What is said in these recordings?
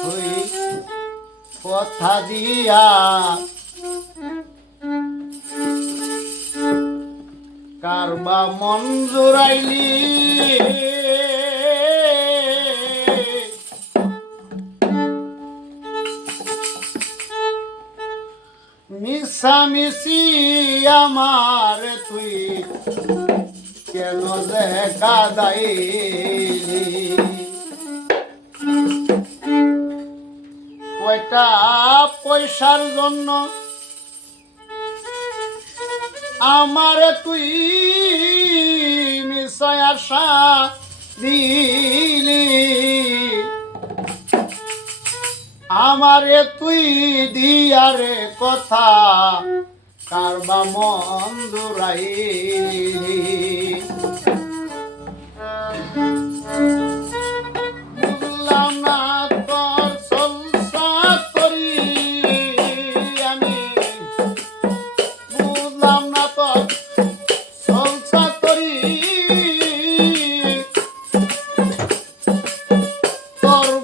তুই কথা দিয়া। কারবা মন জোরাইলি মিশামিশি আমার তুই কেন দেখা কাদাইলি? কয়টা পয়সার জন্য? আমার তুই মিশায় আশা দিলি। আমারে তুই দিয়ারে কথা কারবা মন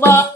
pa.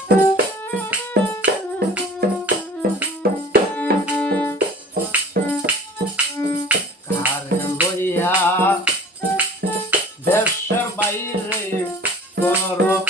দেশের বাইরে করো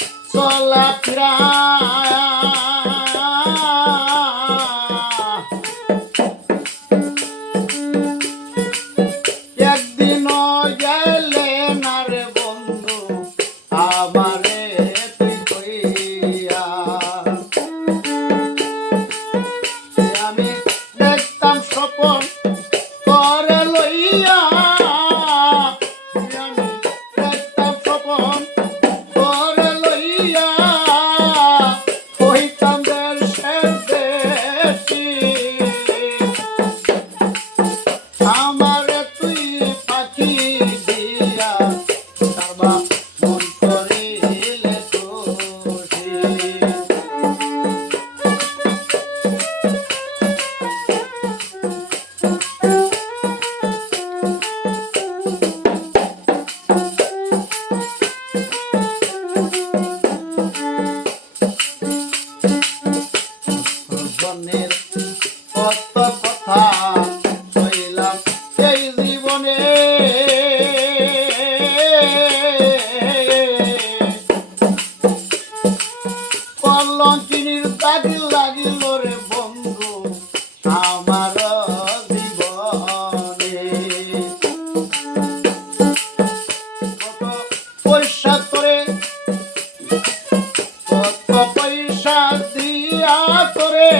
দিয়া তোরে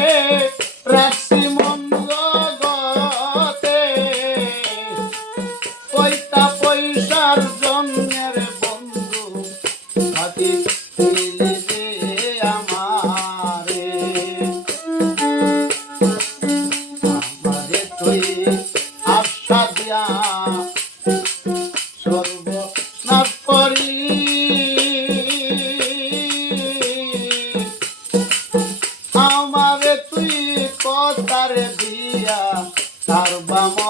রাখছি মন্দ গতে পয়তা পয়সার জন্মের বন্ধু হাতি আমারে। আমারে তুই আশা দিয়া কথারে দিয়া তার বাম